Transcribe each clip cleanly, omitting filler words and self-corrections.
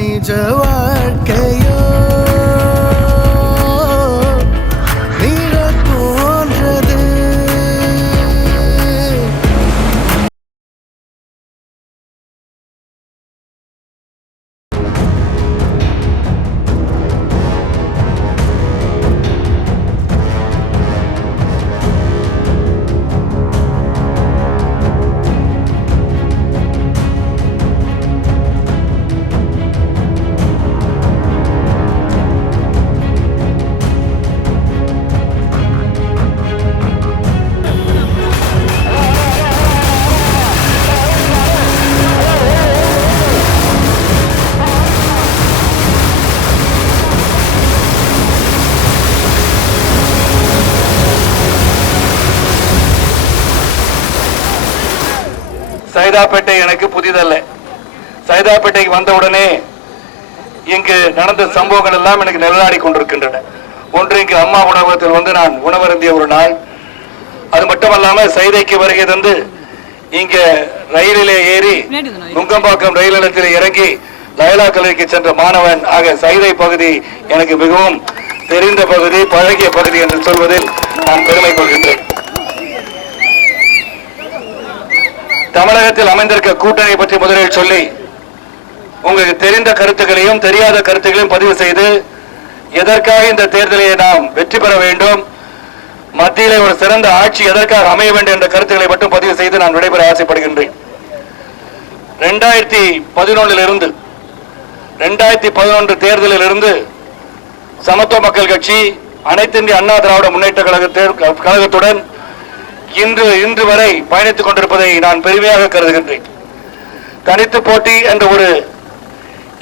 நிஜ வாழ்க்கையோ நிழல் போன்றது. சைதாப்பேட்டை எனக்கு புதிதல்ல. சைதாப்பேட்டைக்கு வந்தவுடனே இங்கு நடந்த சம்பவங்கள் எல்லாம் எனக்கு நிழலாடி கொண்டிருக்கின்றன. ஒன்று, இங்கு அம்மா உணவகத்தில் வந்து நான் உணவருந்திய ஒரு நாள். அது மட்டுமல்லாம சைதைக்கு வருகை தந்து இங்க ரயிலிலே ஏறி நுங்கம்பாக்கம் ரயில் நிலையத்தில் இறங்கி லயலா கல்லூரிக்கு சென்ற மாணவன் ஆக சைதை பகுதி எனக்கு மிகவும் தெரிந்த பகுதி, பழகிய பகுதி என்று சொல்வதில் நான் பெருமை கொள்கின்றேன். தமிழகத்தில் அமைந்திருக்க கூட்டணி பற்றி முதலில் சொல்லி உங்களுக்கு தெரிந்த கருத்துக்களையும் தெரியாத கருத்துக்களையும் பதிவு செய்து எதற்காக இந்த தேர்தலை நாம் வெற்றி பெற வேண்டும், மத்தியிலே ஒரு சிறந்த ஆட்சி எதற்காக அமைய வேண்டும் என்ற கருத்துக்களை மட்டும் பதிவு செய்து நான் விடைபெற ஆசைப்படுகின்றேன். 2011 தேர்தலில் இருந்து சமத்துவ மக்கள் கட்சி அனைத்து இந்திய அண்ணா திராவிட முன்னேற்ற கழகத்துடன் இன்று வரை பயணித்துக் கொண்டிருப்பதை நான் பெருமையாக கருதுகின்றேன். தனித்து போட்டி என்ற ஒரு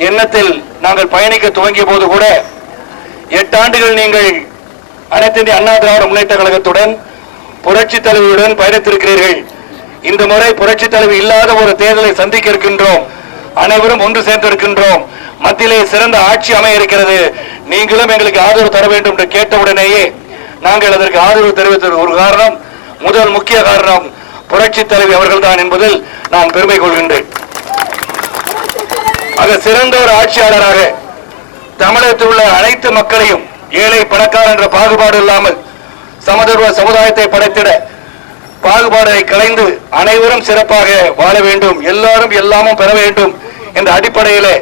எண்ணத்தில் நாங்கள் பயணிக்க துவங்கிய போது கூட 8 ஆண்டுகள் நீங்கள் அனைத்து இந்திய அண்ணா திராவிட முன்னேற்ற கழகத்துடன் புரட்சி தலைவியுடன் பயணித்திருக்கிறீர்கள். இந்த முறை புரட்சி தலைவி இல்லாத ஒரு தேர்தலை சந்திக்க இருக்கின்றோம். அனைவரும் ஒன்று சேர்ந்திருக்கின்றோம். மத்தியிலே சிறந்த ஆட்சி அமைய இருக்கிறது. நீங்களும் எங்களுக்கு ஆதரவு தர வேண்டும் என்று கேட்டவுடனேயே நாங்கள் அதற்கு ஆதரவு தெரிவித்த ஒரு காரணம், முதல் முக்கிய காரணம் புரட்சி தலைவி அவர்கள் தான் என்பதில் நான் பெருமை கொள்கின்றேன். ஆக சிறந்த ஒரு ஆட்சியாளராக தமிழகத்தில் உள்ள அனைத்து மக்களையும் ஏழை பணக்காரர் என்ற பாகுபாடு இல்லாமல் சமதர்வ சமுதாயத்தை படைத்திட பாகுபாடை களைந்து அனைவரும் சிறப்பாக வாழ வேண்டும், எல்லாரும் எல்லாமும் பெற வேண்டும் என்ற அடிப்படையிலே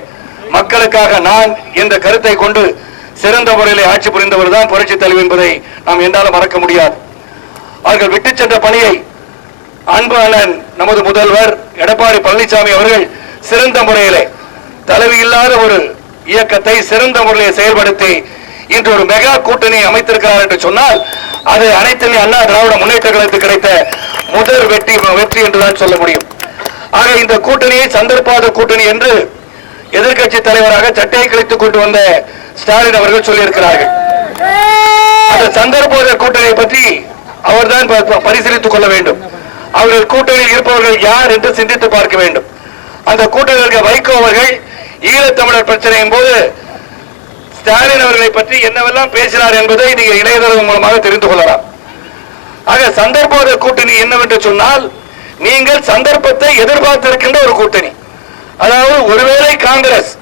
மக்களுக்காக நான் இந்த கருத்தை கொண்டு சிறந்த முறையிலே ஆட்சி புரிந்தவர் தான் புரட்சி தலைவி என்பதை நாம் என்னாலும் மறக்க முடியாது. அவர்கள் விட்டு சென்ற பணியை அன்பு அண்ணன் நமது முதல்வர் எடப்பாடி பழனிசாமி அவர்கள் சிறந்த முறையிலே தலைவி இல்லாத ஒரு இயக்கத்தை சிறந்த முறையிலே செயல்படுத்தி இன்று ஒரு மெகா கூட்டணி அமைத்திருக்கிறார் என்று சொன்னால் அது அனைத்து அண்ணா திராவிட முன்னேற்ற கழகத்துக்கு கிடைத்த முதல் வெற்றி என்றுதான் சொல்ல முடியும். ஆக இந்த கூட்டணியை சந்தர்ப்பாத கூட்டணி என்று எதிர்கட்சி தலைவராக சட்டையை கிழித்துக் கொண்டு வந்த ஸ்டாலின் அவர்கள் சொல்லியிருக்கிறார்கள். அந்த சந்தர்ப்போத கூட்டணியை பற்றி அவர்தான் பரிசீலித்துக் கொள்ள வேண்டும். அவர்கள் கூட்டணியில் இருப்பவர்கள் யார் என்று சிந்தித்து பார்க்க வேண்டும். அந்த கூட்டணியில் வைகோ அவர்கள் ஈழத்தமிழர் பிரச்சனையின் போது ஸ்டாலின் அவர்களை பற்றி என்னவெல்லாம் பேசினார் என்பதை நீங்கள் இணையதளம் மூலமாக தெரிந்து கொள்ளலாம். ஆக சந்தர்ப்போத கூட்டணி என்னவென்று சொன்னால் நீங்கள் சந்தர்ப்பத்தை எதிர்பார்த்திருக்கின்ற ஒரு கூட்டணி. அதாவது ஒருவேளை காங்கிரஸ்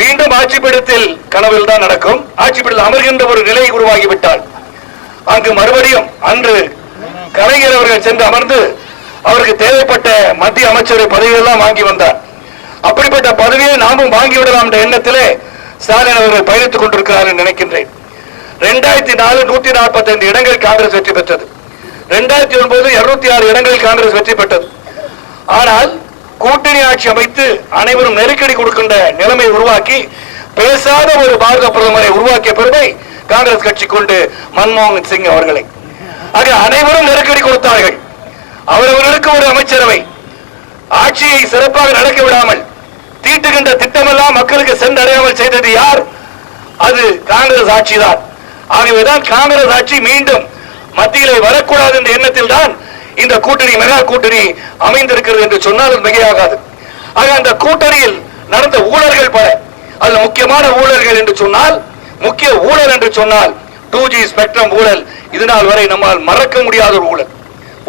மீண்டும் ஆட்சிப்பீடத்தில் கனவில் தான் நடக்கும், ஆட்சிப்பீடத்தில் அமர்கின்ற ஒரு நிலை உருவாகிவிட்டால் அங்கு மறுபடியும் அன்று கலைஞர் அவர்கள் சென்று அமர்ந்து அவருக்கு தேவைப்பட்ட மத்திய அமைச்சரை பதவியெல்லாம் வாங்கி வந்தார். அப்படிப்பட்ட பதவியை நாமும் வாங்கிவிடலாம் என்ற எண்ணத்திலே ஸ்டாலின் அவர்கள் பயணித்துக் கொண்டிருக்கிறார் என்று நினைக்கின்றேன். 2004 145 இடங்களில் காங்கிரஸ் வெற்றி பெற்றது. 2009 206 இடங்களில் காங்கிரஸ் வெற்றி பெற்றது. ஆனால் கூட்டணி ஆட்சி அமைத்து அனைவரும் நெருக்கடி கொடுக்கின்ற நிலைமை உருவாக்கி பேசாத ஒரு பாரத பிரதமரை உருவாக்கிய பெருமை காங்கிரஸ் கட்சி கொண்டு மன்மோகன் சிங் அவர்களை. ஆக அனைவரும் நெருக்கடி கொடுத்தார்கள். அவரவர்களுக்கு ஒரு அமைச்சரவை ஆட்சியை சிறப்பாக நடக்க விடாமல் தீட்டுகின்ற திட்டமெல்லாம் மக்களுக்கு சென்றடையாமல் செய்தது யார்? அது காங்கிரஸ் ஆட்சி தான். ஆகவேதான் காங்கிரஸ் ஆட்சி மீண்டும் மத்தியிலே வரக்கூடாது என்ற எண்ணத்தில் தான் இந்த கூட்டணி மெகா கூட்டணி அமைந்திருக்கிறது என்று சொன்னால் மிகையாகாது. ஆக அந்த கூட்டணியில் நடந்த ஊழல்கள் பல. அதில் முக்கியமான ஊழல்கள் என்று சொன்னால், முக்கிய ஊழல் என்று சொன்னால் 2G ஸ்பெக்ட்ரம் ஊழல். இதனால் வரை நம்மால் மறக்க முடியாத ஒரு ஊழல்.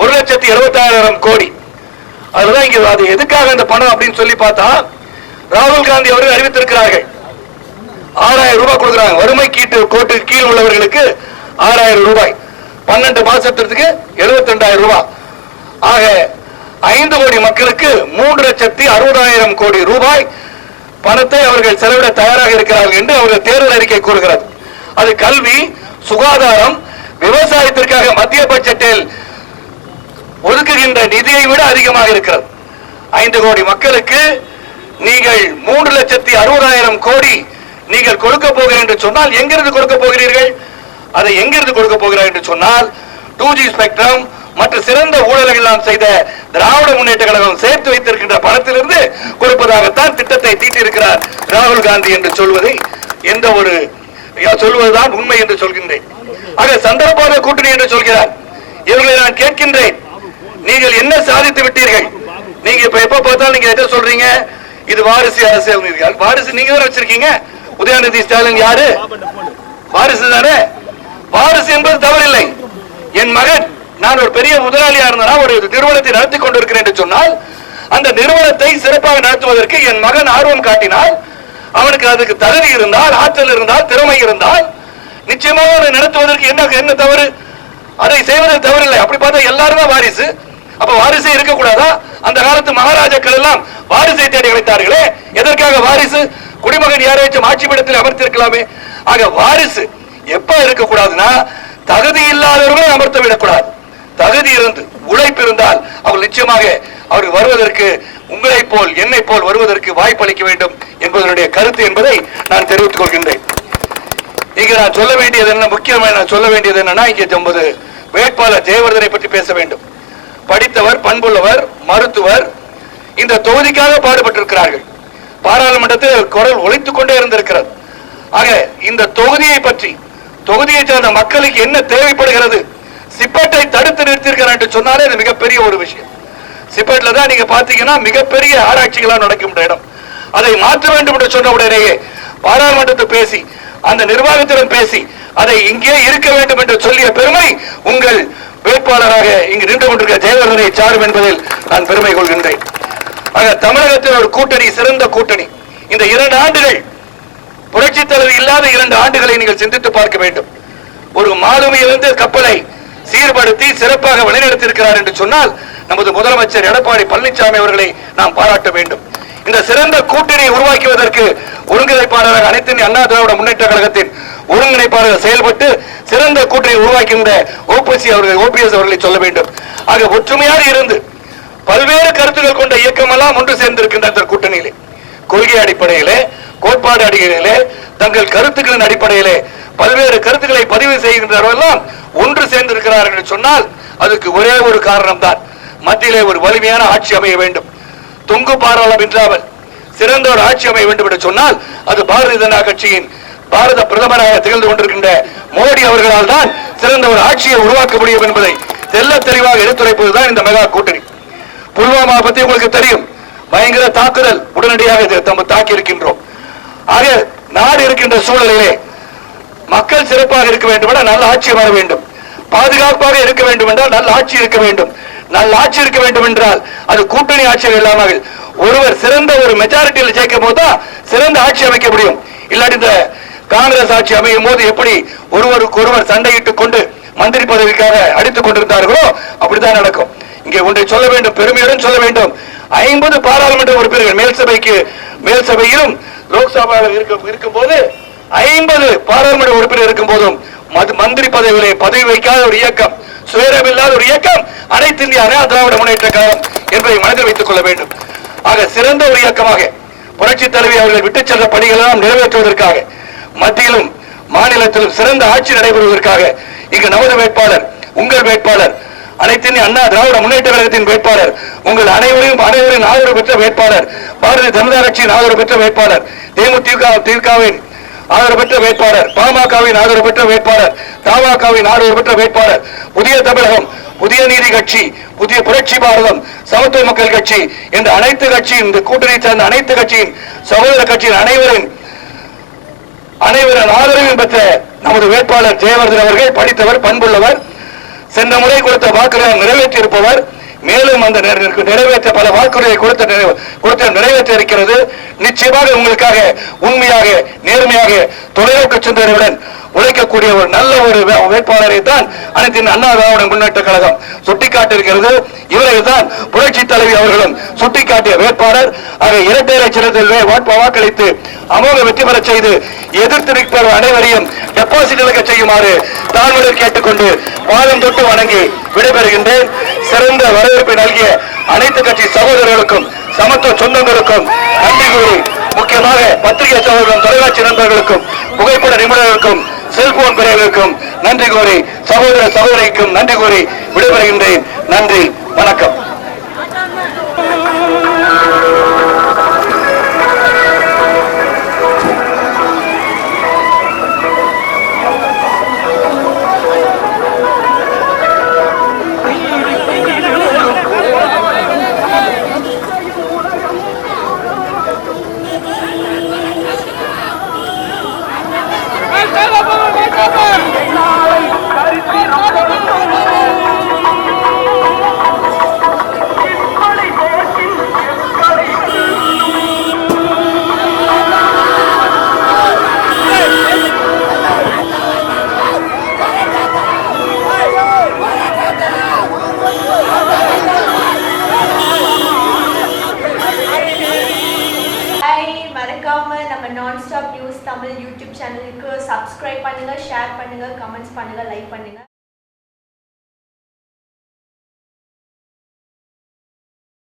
1,76,000 கோடி. அதுதான் இங்க அது எதுக்காக இந்த பணம் அப்படின்னு சொல்லி பார்த்தா, ராகுல் காந்தி அவர்கள் அறிவித்திருக்கிறார்கள். 6000 ரூபாய் கொடுக்கிறாங்க. வறுமை கோட்டுக்கு கீழ் உள்ளவர்களுக்கு 6000 ரூபாய், 12 மாசத்திற்கு 72,000 ரூபாய். ஆக 5 கோடி மக்களுக்கு 3,60,000 கோடி ரூபாய் பணத்தை அவர்கள் செலவிட தயாராக இருக்கிறார்கள் என்று அவர்கள் தேர்தல் அறிக்கை கூறுகிறது. அது கல்வி, சுகாதாரம், விவசாயத்திற்காக மத்திய பட்ஜெட்டில் ஒதுக்குகின்ற நிதியை விட அதிகமாக இருக்கிறது. 5 கோடி மக்களுக்கு நீங்கள் 3,60,000 கோடி நீங்கள் கொடுக்க போகிறீர்கள் என்று சொன்னால் எங்கிருந்து கொடுக்க போகிறீர்கள்? அதை எங்கிருந்து கொடுக்க போகிறார் என்று சொன்னால் 2G ஸ்பெக்ட்ரம் மற்ற சிறந்த ஊழல்கள் எல்லாம் செய்த திராவிட முன்னேற்ற கழகம் சேர்த்து வைத்திருக்கின்ற பணத்திலிருந்து கொடுப்பதாகத்தான் திட்டத்தை தீட்டியிருக்கிறார் ராகுல் காந்தி என்று சொல்வதை சொல்வதுதான் உண்மை என்று சொல்கின்றேன். ஆக சந்தர்ப்பாத கூட்டணி என்று சொல்கிறார். இவர்களை நான் கேட்கின்றேன், நீங்கள் என்ன சாதித்து விட்டீர்கள்? நீங்க இப்ப எப்ப பார்த்தாலும் நீங்க என்ன சொல்றீங்க? இது வாரிசு அரசியல். வாரிசு நீங்க தான் வச்சிருக்கீங்க. உதயநிதி ஸ்டாலின் யாரு? வாரிசு தானே. வாரிசு என்பது தவறில்லை. என் மகன், நான் ஒரு பெரிய முதலாளியா இருந்தா ஒரு நிறுவனத்தை நடத்தி கொண்டிருக்கிறேன் என்று சொன்னால் அந்த நிறுவனத்தை சிறப்பாக நடத்துவதற்கு என் மகன் ஆர்வம் காட்டினால், அவனுக்கு அதுக்கு தகுதி இருந்தால், ஆற்றல் இருந்தால், திறமை இருந்தால் நிச்சயமாக அதை நடத்துவதற்கு என்ன தவறு? அதை செய்வது தவறில்லை. அப்படி பார்த்தா எல்லாரும் தான் வாரிசு. அப்ப வாரிசே இருக்கக்கூடாதா? அந்த காலத்து மகாராஜாக்கள் எல்லாம் வாரிசை தேடி அழைத்தார்களே, எதற்காக வாரிசு? குடிமகன் யாராச்சும் ஆட்சி பீடத்தில் அமர்த்திருக்கலாமே. ஆக வாரிசு எப்ப இருக்கக்கூடாதுன்னா, தகுதி இல்லாதவர்களை அமர்த்த விடக்கூடாது. தகுதி இருந்து உழைப்பு இருந்தால் அவர் நிச்சயமாக அவர் வருவதற்கு உங்களை போல் என்னை போல் வருவதற்கு வாய்ப்பளிக்க வேண்டும் என்பதனுடைய கருத்து என்பதை நான் தெரிவித்துக் கொள்கின்றேன். இங்க நான் சொல்ல வேண்டியது என்ன, முக்கியமாக நான் சொல்ல வேண்டியது என்னன்னா, இங்கே 90 வேட்பாளர் ஜெயவர்தனை பற்றி பேச வேண்டும். படித்தவர், பண்புள்ளவர், மருத்துவர், இந்த தொகுதிக்காக பாடுபட்டிருக்கிறார்கள். பாராளுமன்றத்தில் குரல் ஒலித்துக் கொண்டே இருந்திருக்கிறது. ஆக இந்த தொகுதியை பற்றி, தொகுதியை சார்ந்த மக்களுக்கு என்ன தேவைப்படுகிறது, சிப்பேட்டை தடுத்து நிறுத்திருக்கிறார் என்று சொன்னாலே அது மிகப்பெரிய ஒரு விஷயம். சிப்பேட்ல தான் நீங்க பாத்தீங்கன்னா மிகப்பெரிய ஆராய்ச்சிகளாக நடக்கின்ற இடம். அதை மாற்ற வேண்டும் என்று சொன்ன உடனேயே பாராளுமன்றத்தில் பேசி, அந்த நிர்வாகத்திடம் பேசி, அதை இங்கே இருக்க வேண்டும் என்று சொல்லிய பெருமை உங்கள் வேட்பாளராக இங்கு நின்று கொண்டிருக்கிற ஜெயவர்தனை சாரும் என்பதில் நான் பெருமை கொள்கின்றேன். ஆக தமிழகத்தில் ஒரு கூட்டணி, சிறந்த கூட்டணி. இந்த 2 ஆண்டுகள் புரட்சி தலைவர் இல்லாத 2 ஆண்டுகளை நீங்கள் சிந்தித்து பார்க்க வேண்டும். ஒரு மாலுமியிலிருந்து கப்பலை சீர்படுத்தி சிறப்பாக வழிநடத்தியிருக்கிறார் என்று சொன்னால் நமது முதலமைச்சர் எடப்பாடி பழனிசாமி அவர்களை நாம் பாராட்ட வேண்டும். இந்த சிறந்த கூட்டணியை உருவாக்குவதற்கு ஒருங்கிணைப்பாளராக அனைத்து இந்திய அண்ணா திராவிட முன்னேற்ற கழகத்தின் ஒருங்கிணைப்பாளர்கள் செயல்பட்டு சிறந்த கூட்டணி உருவாக்கின்ற ஓபிஎஸ் அவர்களை சொல்ல வேண்டும். ஆக ஒற்றுமையாக இருந்து பல்வேறு கருத்துக்கள் கொண்ட இயக்கம் எல்லாம் ஒன்று சேர்ந்திருக்கின்ற அந்த கூட்டணியிலே, கொள்கை அடிப்படையிலே, கோட்பாடு அடிப்படையிலே, தங்கள் கருத்துக்களின் அடிப்படையிலே பல்வேறு கருத்துக்களை பதிவு செய்கின்றவர்களெல்லாம் ஒன்று சேர்ந்திருக்கிறார்கள் என்று சொன்னால் அதுக்கு ஒரே ஒரு காரணம் தான், மத்தியிலே ஒரு வலிமையான ஆட்சி அமைய வேண்டும். தொங்கு பாராளும் இன்றாமல் சிறந்த ஒரு ஆட்சி அமைய வேண்டும் என்று சொன்னால் அது பாரதிய ஜனதா கட்சியின் பாரத பிரதமராக திகழ்ந்து கொண்டிருக்கின்ற மோடி அவர்களால் தான் சிறந்த ஒரு ஆட்சியை உருவாக்க முடியும் என்பதை தெல்ல தெளிவாக எடுத்துரைப்பதுதான் இந்த மெகா கூட்டணி. புல்வாமா பத்தி உங்களுக்கு தெரியும், பயங்கர தாக்குதல் உடனடியாக நம்ம தாக்கி இருக்கின்றோம். ஆக நாடு இருக்கின்ற சூழலிலே மக்கள் சிறப்பாக இருக்க வேண்டும் என்றால் நல்ல ஆட்சி வர வேண்டும், பாதுகாப்பாக இருக்க வேண்டும் என்றால் நல்ல ஆட்சி இருக்க வேண்டும். நல்ல ஆட்சி இருக்க வேண்டும் என்றால் அது கூட்டணி ஆட்சிகள் இல்லாமல் ஒருவர் சிறந்த ஒரு மெஜாரிட்டியில் ஜெயிக்கும் போதுதான் சிறந்த ஆட்சி அமைக்க முடியும். இல்லாட்டி இந்த காங்கிரஸ் ஆட்சி அமையும் போது எப்படி ஒருவருக்கு ஒருவர் சண்டையிட்டுக் கொண்டு மந்திரி பதவிக்காக அடித்துக் கொண்டிருந்தார்களோ அப்படித்தான் நடக்கும். இங்கே ஒன்றை சொல்ல வேண்டும், பெருமையுடன் சொல்ல வேண்டும். 50 பாராளுமன்ற உறுப்பினர்கள் மேல் சபையிலும் லோக்சபாவில் இருக்கும் போது 50 பாராளுமன்ற உறுப்பினர் இருக்கும் போதும் மந்திரி பதவியிலே பதவி வைக்காத ஒரு இயக்கம், சுயரமில்லாத ஒரு இயக்கம் அனைத்து இந்திய அண்ணா திராவிட முன்னேற்ற கழகம் என்பதை மனதில் வைத்துக் கொள்ள வேண்டும். ஆக சிறந்த ஒரு இயக்கமாக புரட்சி தலைவி அவர்கள் விட்டுச் சென்ற பணிகள் எல்லாம் நிறைவேற்றுவதற்காக மத்தியிலும் மாநிலத்திலும் சிறந்த ஆட்சி நடைபெறுவதற்காக இங்கு நமது வேட்பாளர், உங்கள் வேட்பாளர், அனைத்து இந்திய அண்ணா திராவிட முன்னேற்ற கழகத்தின் வேட்பாளர், உங்கள் அனைவரின் ஆதரவு பெற்ற வேட்பாளர், பாரதிய ஜனதா கட்சியின் ஆதரவு பெற்ற வேட்பாளர், தேமுதிகவின் ஆதரவு பெற்ற வேட்பாளர், பாமகவின் ஆதரவு பெற்ற வேட்பாளர், தமாகவின் ஆதரவு பெற்ற வேட்பாளர், புதிய தமிழகம், புதிய நீதி கட்சி, புதிய புரட்சி பாரதம், சமத்துவ மக்கள் கட்சி என்ற அனைத்து கட்சியின், இந்த கூட்டணி சார்ந்த அனைத்து கட்சியின் சகோதர கட்சியின் அனைவரின் ஆதரவையும் பெற்ற நமது வேட்பாளர் ஜெயவர்தன் அவர்கள் படித்தவர், பண்புள்ளவர், சென்ற முறை கொடுத்த வாக்குகளை நிறைவேற்றி இருப்பவர், மேலும் அந்த நிறைவேற்ற பல வாக்குறுதியை கொடுத்த நிறைவேற்ற இருக்கிறது. நிச்சயமாக உங்களுக்காக உண்மையாக நேர்மையாக தொலைநோக்கு சிந்தனையுடன் உழைக்கக்கூடிய ஒரு நல்ல ஒரு வேட்பாளரை தான் அனைத்து அண்ணா திராவிட முன்னேற்ற கழகம் சுட்டிக்காட்டியிருக்கிறது. இவரை தான் புரட்சி தலைவி அவர்களும் சுட்டிக்காட்டிய வேட்பாளர். ஆக இரட்டை லட்சத்தில் வாக்களித்து அமோக வெற்றி பெற செய்து எதிர்த்து நிற்பவர் அனைவரையும் டெபாசிட் இழக்க செய்யுமாறு தாழ்வுடன் கேட்டுக்கொண்டு பாதம் தொட்டு வணங்கி விடைபெறுகின்றேன். சிறந்த வரவேற்பை நல்கிய அனைத்து கட்சி சகோதரர்களுக்கும் சமத்துவ சொந்தங்களுக்கும் நன்றி கூறி, முக்கியமாக பத்திரிகை சகோதரர்களும் தொலைக்காட்சி நண்பர்களுக்கும் புகைப்பட நிபுணர்களுக்கும் செல்போன் பிரிவுகளுக்கும் நன்றி கூறி, சகோதர சகோதரிக்கும் நன்றி கூறி விடைபெறுகின்றேன். நன்றி, வணக்கம். நம்ம நான்ஸ்டாப் நியூஸ் தமிழ் யூடியூப் சேனலுக்கு சப்ஸ்கிரைப் பண்ணுங்க, ஷேர் பண்ணுங்க, கமெண்ட்ஸ் பண்ணுங்க, லைக் பண்ணுங்க.